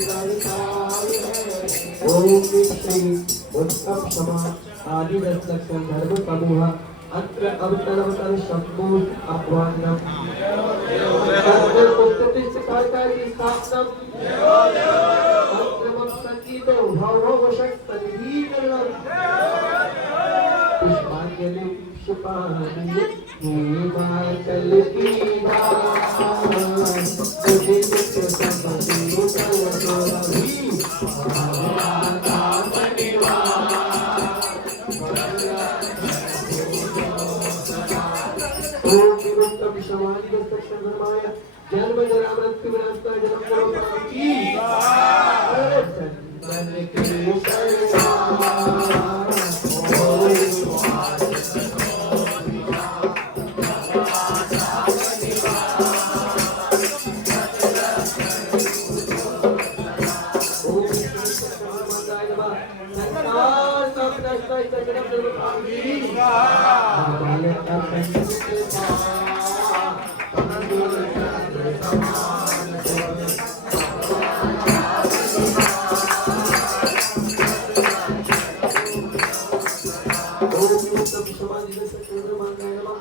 ओम श्री उत्तम क्षमा आदि दस्तक्षण धर्म समूह अत्र अवतरवतर शंभु आह्वानम उत्कृष्ट कार्यकारी स्थापनम अत्र संगीतो भव शक्तिहीनम पुष्पांजलि पुष्पांजलि हिमाचल की जन्म जरा मृत्यु विनाश जन्म करो की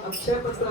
अक्षय पत्र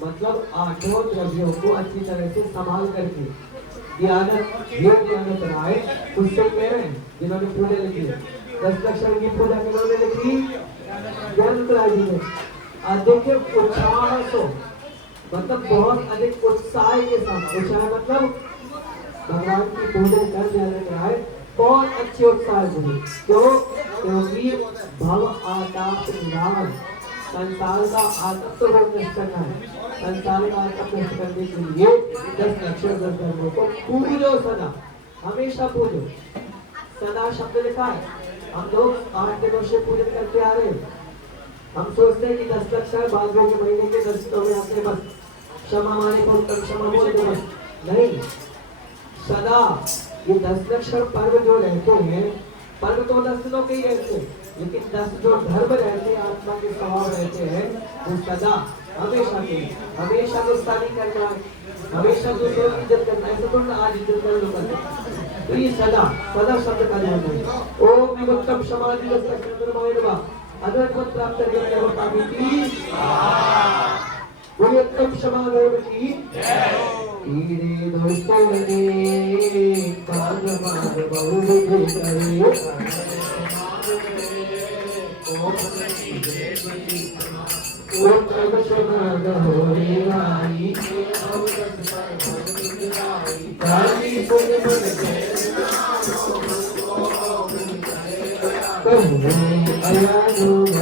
मतलब आठों द्रव्यों को अच्छी तरह से संभाल करके दियानत राय पुस्तक में है जिन्होंने पूजा लिखी है 10 लक्षण की पूजा किन्होंने लिखी ज्ञानत राय जी ने। देखिए उत्साह तो मतलब बहुत अधिक उत्साह के साथ उत्साह मतलब भगवान की पूजा कर ज्ञानत राय बहुत अच्छे उत्साह से क्यों क्योंकि भव आताप निवारण संसार का आतप को नष्ट करना है। संसार का आतप नष्ट करने के लिए 10 लक्षण 10 धर्मों को पूजो सदा हमेशा पूजो। सदा शब्द लिखा है हम लोग 8 दिनों से पूजन करते आ रहे हैं। हम सोचते हैं कि 10 लक्षण भाद्रव के महीने के 10 दिनों में आते बस क्षमा माने को उत्तम क्षमा बोलते बस नहीं। सदा ये 10 लक्षण पर्व जो रहते हैं पर्व तो 10 दिनों के ही रहते हैं लेकिन 10 जो धर्म रहते हैं आत्मा के स्वभाव रहते हैं वो सदा हमेशा गुस्सा नहीं करना है हमेशा दूसरों की इज्जत करना है। तो आज इज्जत कर लो तो ये सदा शब्द का ध्यान रखें। ओम विमुक्तम समाधि दस्तक्षणा अद्वैत पद प्राप्त करने वाला पापी बोलिए उत्तम समाधर्म की कीड़े दोस्तों ने कान मार बहु करे काली Thank you.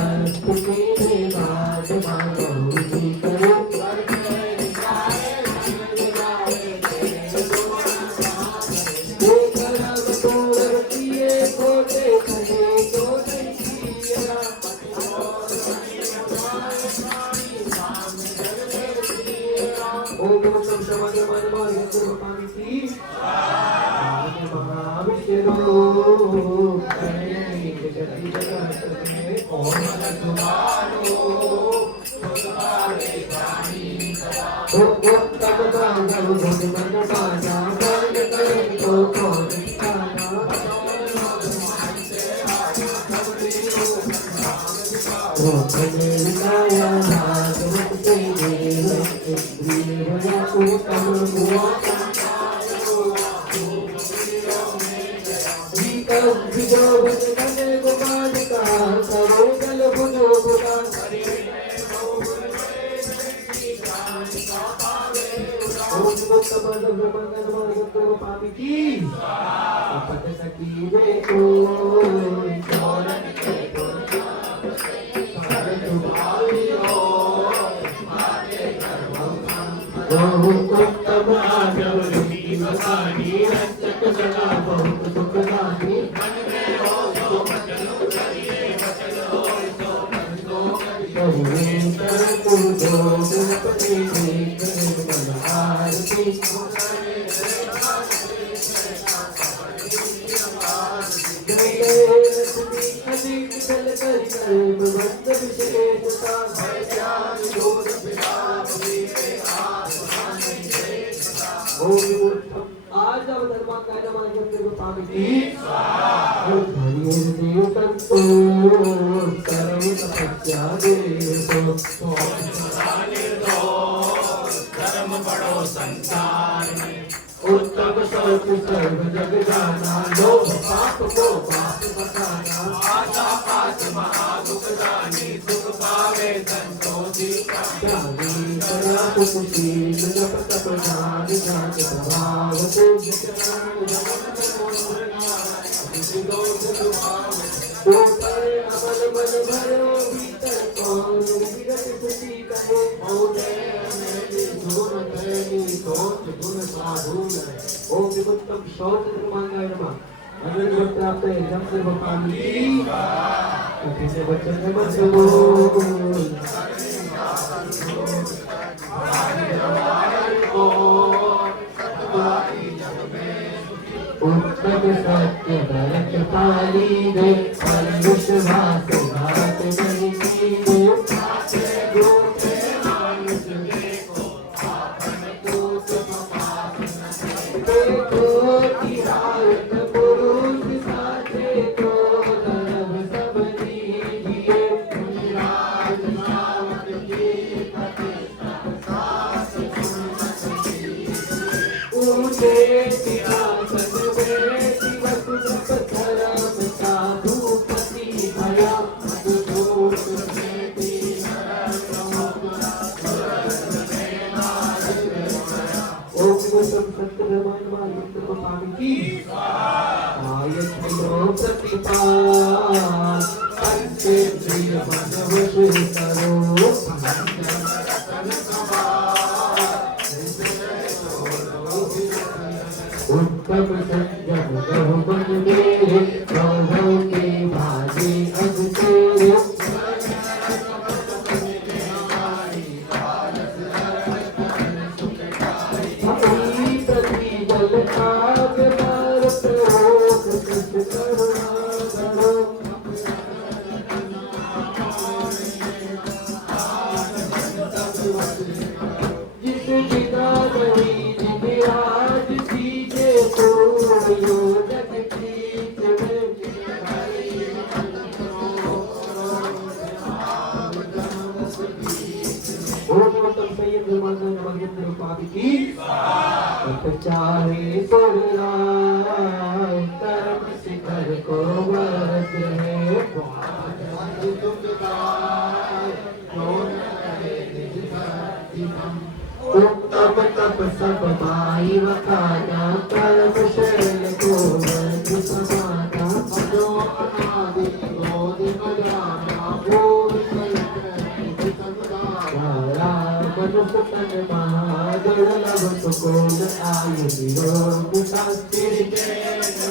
आयु निरोग शास्त्री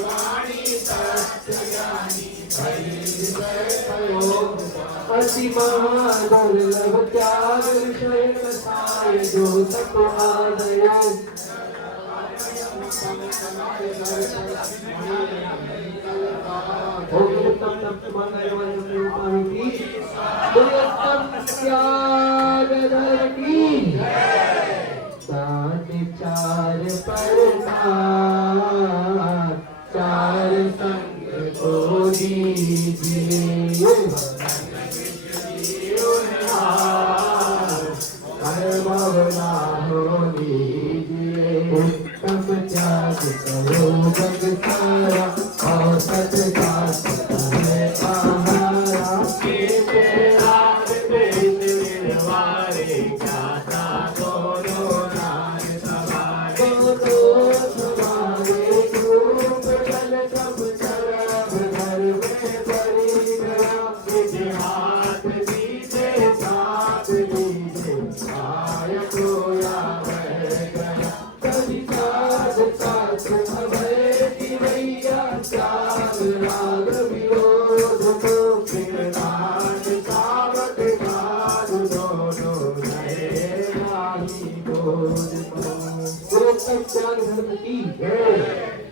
वाणी सत्य ज्ञानी अति महादुर्लभ त्याग विषय कसाय जो तप आदयो चार चार संग को दीजिए भावना हो दीजिए उत्तम त्याग करो जग सारा और सत है आहारा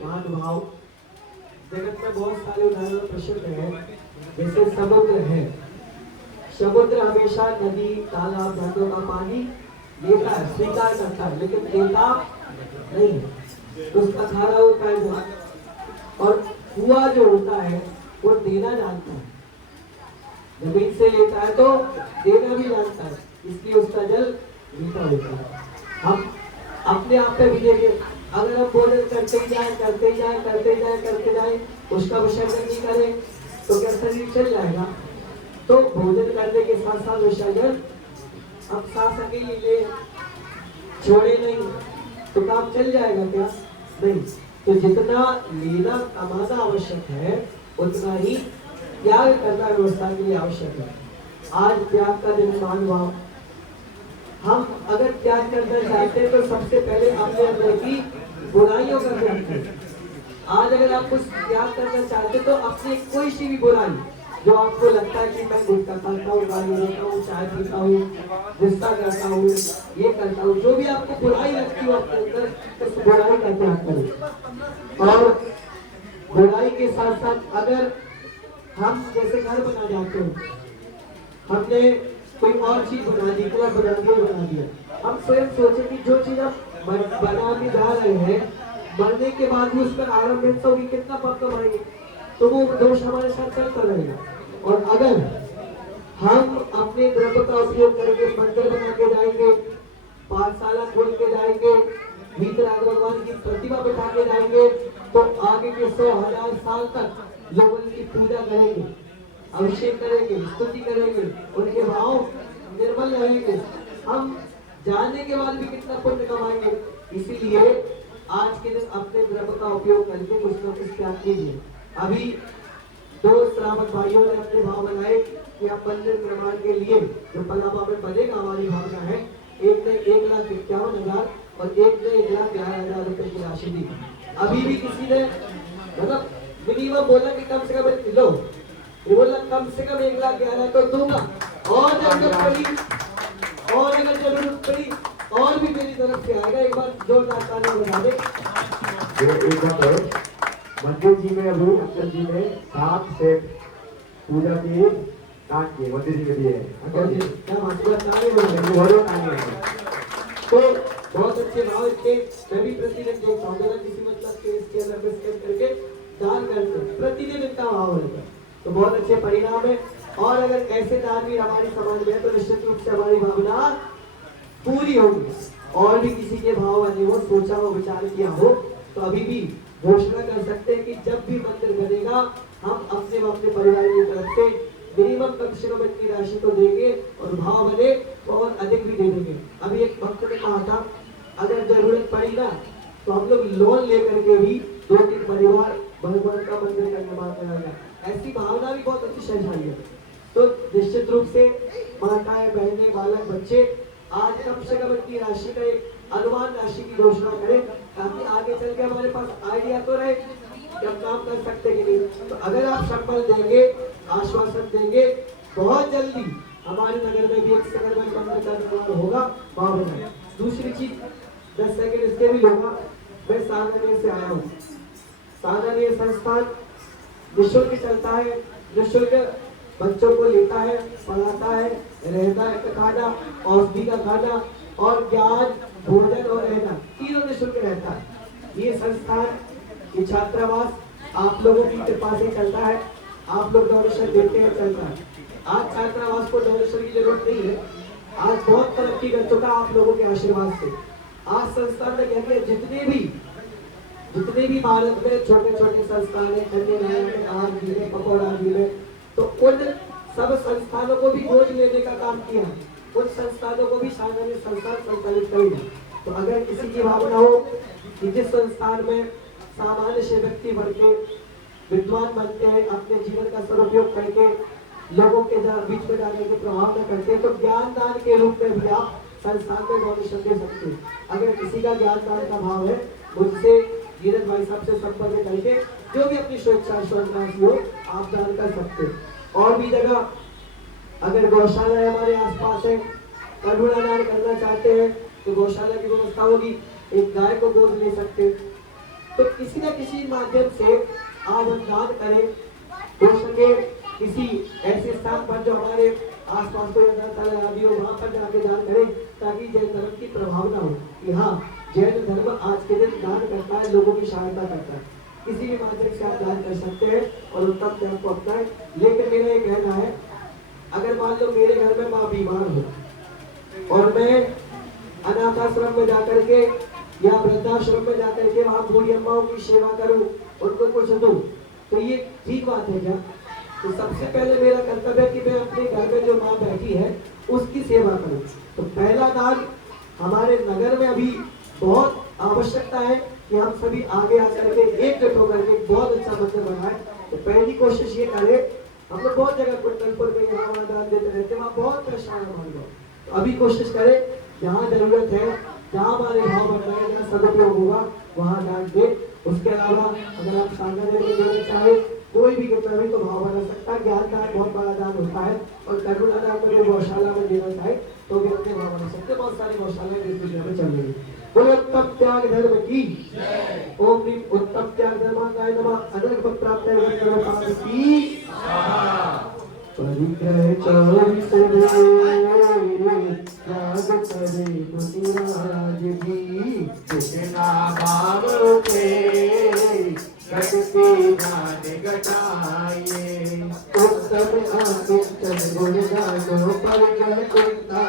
महानुभाव जगत में बहुत सारे उदाहरण प्रसिद्ध है। जैसे समुद्र है, समुद्र हमेशा नदी तालाब झरनों का पानी लेता है, स्वीकार करता है, लेकिन देता नहीं, उसका खारा होता है। और कुआं जो होता है वो देना जानता है, जमीन से लेता है तो देना भी जानता है, इसलिए उसका जल मीठा होता है। हम अपने आप पे भी देखें, अगर हम भोजन करते जाए उसका विसर्जन नहीं करें तो क्या शरीर चल जाएगा? तो भोजन करने के साथ साथ विसर्जन हम सांस अकेली ले छोड़े नहीं तो काम चल जाएगा क्या? नहीं। तो जितना लेना कमाना आवश्यक है उतना ही त्याग करना व्यवस्था के लिए आवश्यक है। आज त्याग का दिन मानव, हम अगर त्याग करना चाहते हैं तो सबसे पहले अपने अंदर की बुराइयों का त्याग करें। आज अगर आप कुछ त्याग करना चाहते तो अपने कोई सी भी बुराई जो आपको लगता है कि मैं गुटखा खाता हूँ, गाली देता हूँ, चाय पीता हूँ, गुस्सा करता हूँ, ये करता हूँ, जो भी आपको बुराई लगती हो अपने अंदर, उस बुराई का त्याग करें। और बुराई के साथ साथ अगर हम जैसे घर बना जाते हैं, हमने कोई और चीज बना दी, क्लब बना दिया, हम स्वयं सोचे कि जो चीज हम बनाने जा रहे हैं बनने के बाद भी उस पर आरंभ होगी, कितना पाप कमाएंगे, तो वो दोष हमारे साथ चलता रहेगा। और अगर हम अपने द्रव्य का उपयोग करके मंदिर बना के जाएंगे, पाठशाला खोल के जाएंगे, भीतर भगवान की प्रतिमा बैठा के जाएंगे, तो आगे के 100,000 साल तक लोग उनकी पूजा करेंगे, अभिषेक करेंगे, स्तुति करेंगे, उनके भाव निर्मल रहेंगे, हम जाने के बाद भी कितना पुण्य कमाएंगे। इसीलिए आज के दिन अपने द्रव्य का उपयोग करके कुछ न कुछ त्याग कीजिए। अभी 2 श्रावक भाइयों ने अपने भाव बनाए कि आप मंदिर निर्माण के लिए जो पलावा में बनेगा, हमारी भावना है, एक ने 1,51,000 और एक ने 1,11,000 रुपए की राशि दी। अभी भी किसी ने मतलब मिनिमम बोला कि कम से कम लो, वो बोला कम से कम 1,11,000 तो दूंगा, और जरूरत पड़ी और अगर जरूरत पड़ी और भी मेरी तरफ से आएगा। एक बार जोरदार ताली बजा दे। मंदिर जी में अभी अंकल जी ने 7 सेट पूजा की दान किए, मंदिर जी में दिए अंकल जी, क्या मात्रा ताली बजा। तो बहुत अच्छे भाव के मैं भी प्रतिदिन देखता हूँ, किसी मतलब के इसके अंदर स्केच करके दान करते प्रतिदिन इतना भाव रहता है, तो बहुत अच्छे परिणाम है। और अगर ऐसे दान भी हमारी समाज में है तो निश्चित रूप से हमारी भावना पूरी होगी। और भी किसी के भाव बने हो, सोचा हो, विचार किया हो, तो अभी भी घोषणा कर सकते हैं कि जब भी मंदिर बनेगा हम अपने परिवार की तरफ से मिनिमम कम से कम इतनी राशि तो देंगे, और भाव बने तो और अधिक भी दे देंगे। अभी एक भक्त ने कहा था अगर जरूरत पड़ी ना तो हम लोग लोन लेकर के भी 2-3 परिवार भगवान का मंदिर का निर्माण कराएगा। ऐसी भावना भी बहुत अच्छी सच्चाई है। तो निश्चित रूप से माताएं, बहनें, बालक, बच्चे आज कम से कम इतनी राशि का एक अनुमान राशि की घोषणा करें ताकि आगे चल के हमारे पास आइडिया तो रहे कि हम काम कर सकते कि नहीं। तो अगर आप संबल देंगे, आश्वासन देंगे, बहुत जल्दी हमारे नगर में भी एक सकरवन मंदिर का निर्माण होगा, वहां बनाए। दूसरी चीज 10 सेकंड इसके भी लूंगा। मैं सागरनीय से आया हूँ। सागरनीय संस्थान निःशुल्क चलता है, निःशुल्क बच्चों को लेता है, पढ़ाता है, रहता है, खाना, औषधि का खाना और ज्ञान, भोजन और रहना तीनों निःशुल्क रहता है। ये संस्थान, ये छात्रावास आप लोगों की कृपा से चलता है। आप लोग डोनेशन देते हैं, चलता है। आज छात्रावास को डोनेशन की जरूरत नहीं है, आज बहुत तरक्की कर चुका आप लोगों के आशीर्वाद से। आज संस्थान ने क्या किया, जितने भी भारत में छोटे छोटे संस्थान है, पकौड़ा जिले, तो उन सब संस्थानों को भी गोद लेने का काम किया। उन संस्थानों को भी सागरनीय संस्थान संचालित करेगा। तो अगर किसी की भावना हो कि जिस संस्थान में सामान्य से व्यक्ति बढ़ के विद्वान बनते हैं, अपने जीवन का सदुपयोग करके लोगों के बीच में जाने के प्रभाव में करते हैं, तो ज्ञान दान के रूप में भी आप संस्थान में डोनेशन दे सकते हैं। अगर किसी का ज्ञान दान का भाव है, मुझसे धीरज भाई साहब से संपर्क करके जो भी अपनी स्वेच्छा हो आप दान कर सकते हैं। और भी जगह अगर गौशाला हमारे आसपास है, करुणा दान करना चाहते हैं तो गौशाला की व्यवस्था होगी, एक गाय को गोद ले सकते। तो किसी न किसी माध्यम से आप दान करें, हो सके किसी ऐसे स्थान पर जो हमारे आसपास कोई आदि हो, वहां पर जाके दान करें, ताकि जैन धर्म की प्रभावना हो कि हाँ, जैन धर्म आज के दिन दान करता है, लोगों की सहायता करता है। किसी भी माध्यम से आप दान कर सकते हैं और उत्तम त्याग को अपनाएं। लेकिन मेरा ये कहना है, अगर मान लो मेरे घर में माँ बीमार हो और मैं अनाथ आश्रम में जाकर के या वृद्धाश्रम में जाकर के वहां बूढ़ी अम्माओं की सेवा करूं, उनको कुछ दूं, तो ये ठीक बात है क्या? तो सबसे पहले मेरा कर्तव्य है कि मैं अपने घर में जो माँ बैठी है उसकी सेवा करूं। तो पहला दान हमारे नगर में अभी बहुत आवश्यकता है कि हम सभी आगे आकर के एकजुट होकर के बहुत अच्छा मंदिर बनाए। तो पहली कोशिश ये करें, हम लोग बहुत जगह कुंडलपुर में यहाँ वहाँ दान देते रहते हैं, वहाँ बहुत परेशान मान लो। तो अभी कोशिश करें जहाँ जरूरत है, जहाँ हमारे भाव बढ़ रहे हैं, जहाँ सदुपयोग होगा वहाँ दान दे। उसके अलावा अगर आप सागरनीय में देना चाहे, कोई भी कितना भी तो भाव बढ़ा सकता है। ज्ञान दान बहुत बड़ा दान होता है और करुणा दान में गौशाला में देना चाहे तो भी अपने भाव बढ़ा सकते। बहुत सारी गौशालाएं देश दुनिया में चल रही है। बोले उत्तम त्याग धर्म की ओम ह्रीं उत्तम त्याग धर्माय नमः। अनर्घ प्राप्त की परिग्रह 24 त्याग करे मुनिराज भी, कृष्णा भाव के घटती गान घटाइए। उत्तम आदित्य गुण गानो परिग्रह चिंता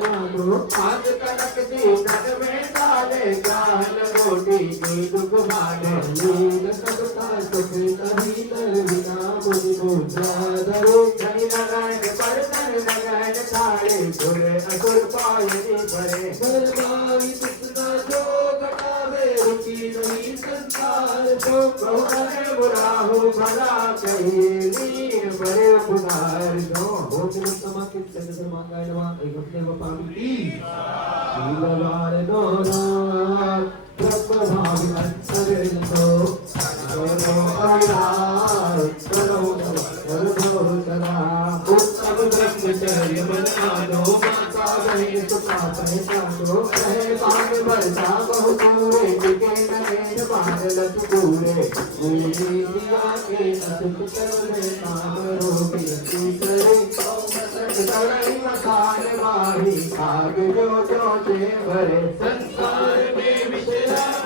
मानो, आज कनक दी कर में डाले ज्ञान मोटी की दुख भाले। लीन सबका सुख कभी नर बिना मुझ मुद्राधरो, जनि नारायण पर तन नारायण थारे, सुर असुर पायनि परे। बलवाई कृष्ण जो घटावे रुचि नहीं संसार, तो बहु बुरा हो भला कहीं नीर बड़े पुकार दो। ओम नमः कृष्ण धर्माय नमः। एक अपने वपामिति लीलावार नोरा ब्रह्म भाव अंतर लो करो अविनाश करो करो सदा। उत्तम ब्रह्मचर्य बनानो, माता बहन सुखा पहचानो, रहे भाग बढ़ता बहु पूरे, टिके नरेन बादल पूरे। दिया के असुख करने काम रोगे करे, करई मकान माही आग जो जो से भरे। संसार में विश्राम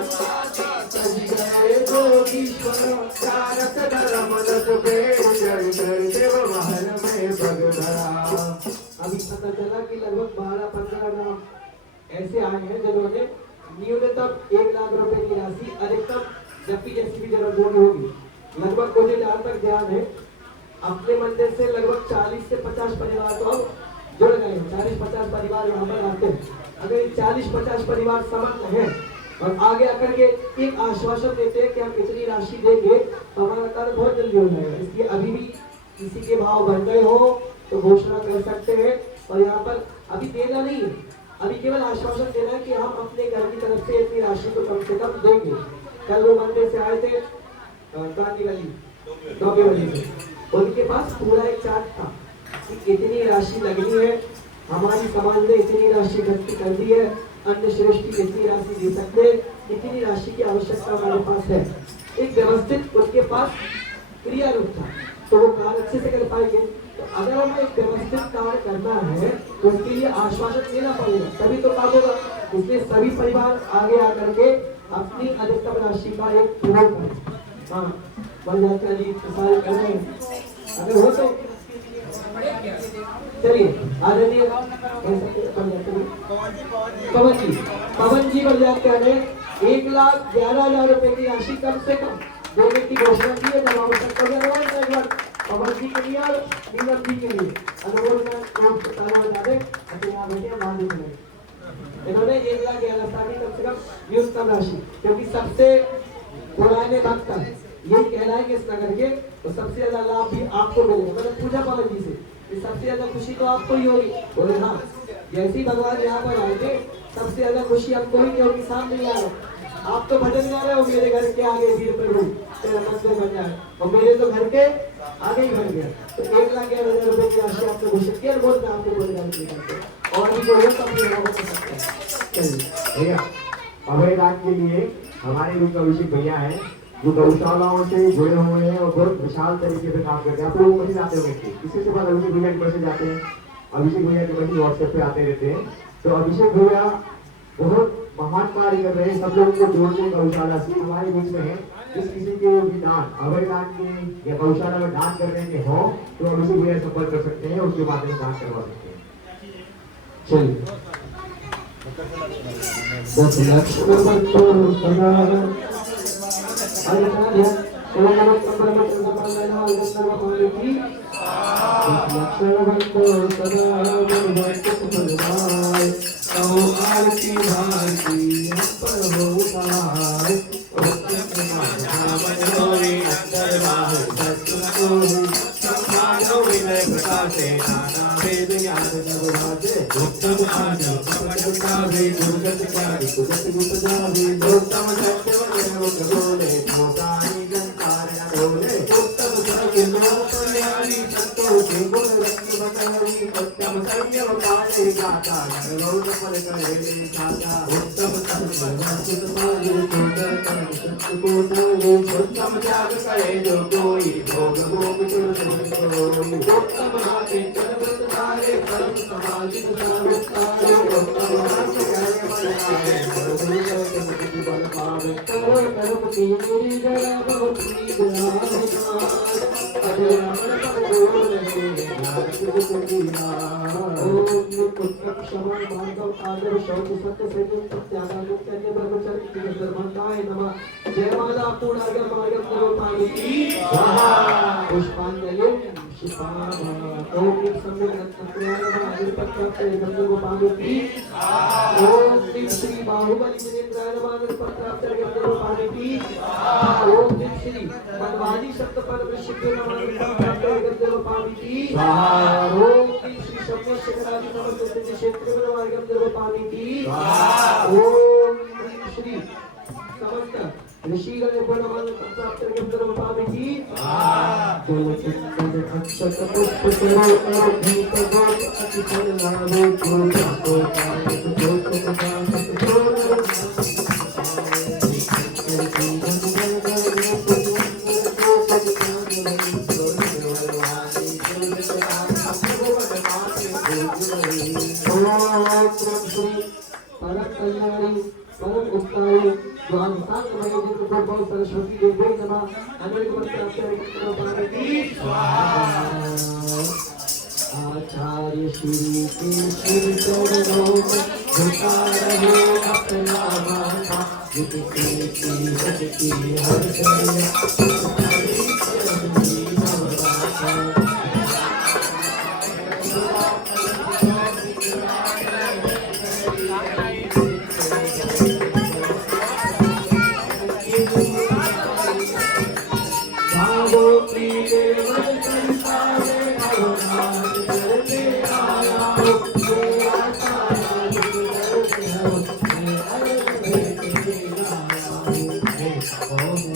सज गए जोगीश्वर, कारक धर्म रस पेड़ जड़ कर देव महल में भग धरा। अभी पता चला कि लगभग 12-15 नाम ऐसे आए हैं जिन्होंने न्यूनतम 1 लाख रुपए की राशि, अधिकतम जबकि जैसी भी जरूरत होगी, लगभग मुझे जहाँ तक ध्यान है अपने मंदिर से लगभग 40 से 50 परिवार तो अब जुड़ गए हैं। 40-50 परिवार यहाँ पर आते हैं। अगर 40-50 परिवार समर्थ हैं और आगे आकर के एक आश्वासन देते हैं कि हम इतनी राशि देंगे तो हमारा कार्य बहुत जल्दी हो जाएगा। इसलिए अभी भी किसी के भाव बढ़ गए हो तो घोषणा कर सकते हैं। और यहाँ पर अभी देना नहीं है, अभी केवल आश्वासन देना है कि हम अपने घर की तरफ से इतनी राशि तो कम से कम देंगे। कल वो मंदिर से आए थे गांधी गली डोंबिवली से, उनके पास पूरा एक चार्ट था कि इतनी राशि लगनी है, हमारी समाज ने इतनी राशि इकट्ठी कर दी है, अन्य श्रेष्ठी इतनी राशि दे सकते, इतनी राशि की आवश्यकता हमारे पास है। एक व्यवस्थित उनके पास क्रिया रूप था, तो वो कार्य अच्छे से कर पाएंगे। तो अगर हमें एक व्यवस्थित कार्य करना है तो उसके लिए आश्वासन देना पड़ेगा, तभी तो काम होगा। इसलिए सभी परिवार आगे आकर के अपनी अधिकतम राशि का एक पूर्ण करें। हाँ, बन जाता है जी, प्रसार कर रहे हैं अगर हो तो चलिए। आदरणीय पवन जी बलियात कह रहे 1,11,000 रुपए की राशि कम से कम देने की घोषणा की है। जब आवश्यक पवन जी के लिए और नीलम जी के लिए अनमोल इन्होंने 1,11,000 की कम से कम न्यूनतम राशि, क्योंकि सबसे पुराने भक्त यही कहलाएंगे इस नगर के, तो सबसे ज्यादा लाभ भी आपको मिलेगा। मैंने पूछा पवन जी से सबसे ज्यादा खुशी तो आपको ही होगी, बोले हाँ। जैसे ही भगवान यहाँ पर आए थे सबसे ज्यादा खुशी आपको ही, क्योंकि सामने आ रहे आप तो भजन गा रहे हो, मेरे घर के आगे वीर प्रभु तेरा मंदिर बन जाए, और मेरे तो घर के आगे ही बन गया। तो 1,11,000 रुपए की राशि आपको घोषित किया, बोल मैं आपको बोल और भी जो है सब हो सकता है। चलिए भैया अभय दान के लिए हमारे रूप अभिषेक भैया है जो गौशालाओं से जुड़े हुए हैं और बहुत विशाल तरीके से काम करते हैं। आप लोग मैसेज आते होंगे, किसी से बाद अभिषेक भैया के मैसेज आते हैं, अभिषेक भैया के मैसेज व्हाट्सएप पे आते रहते हैं। तो अभिषेक भैया बहुत महान कार्य कर रहे हैं, सब लोगों को जोड़ने गौशाला से। हमारे बीच में है जिस किसी के भी दान अभय दान के या गौशाला में दान करने के हो तो अभिषेक भैया संपर्क कर सकते हैं, उसके माध्यम से दान करवा सकते हैं। चलिए 10 लाख जयमाला पूर्णागम मार्गम नरोपाणी पुष्पांजलि ओम सम्यक रत्नत्रयाय पत्राय गंधर्वपाणी ओम श्री बाहुबली विनेन्द्राय नमः पत्राय गंधर्वपाणी ओम श्री भगवानी शब्द पर विशिष्ट नमः पत्राय गंधर्वपाणी ओम श्री शम्य शिखरादि नमस्ते क्षेत्र नमः गंधर्वपाणी ओम श्री समस्त ऋषिगण गुणवान प्राप्त गंधर्वपाणी की जल अक्षत पुष्प सरोवर दीप गोप अति फल लाभे को परम उपकारी ज्ञान शांत भय जिनको बहुत सरस्वती देवी नमः अनेक मंत्र की आचार्य श्री केशव चरणों में झुका रहे अपना माथा जिसकी शक्ति हर शरण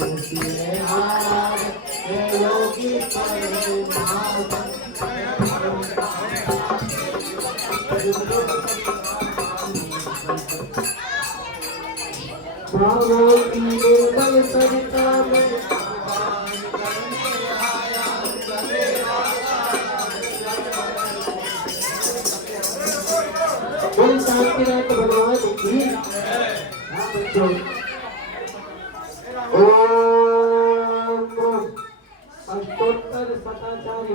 योगी भगवती निर्मल सरिता में बोल शांतिनाथ भगवान की ओम अष्टोत्तर शताचार्य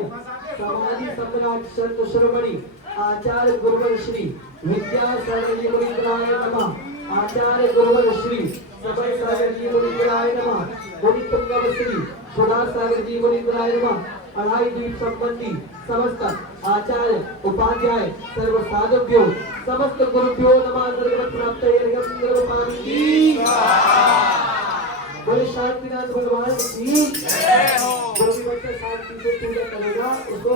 समाधि सम्राट संत शिरोमणि आचार्य गुरुवर श्री विद्यासागर जी मुनींद्राय नमः। आचार्य गुरुवर श्री सबै सागर जी मुनींद्राय नमः। मुनि तुंगव श्री सुधा सागर जी मुनींद्राय नमः। अढ़ाई द्वीप संबंधी समस्त आचार्य उपाध्याय सर्व साधुभ्यो समस्त गुरुभ्यो नमः। निर्गत प्राप्त यज्ञ निर्वपामी बोले शांतिनाथ भगवान की जो भी बच्चा शांति से पूजा करेगा उसको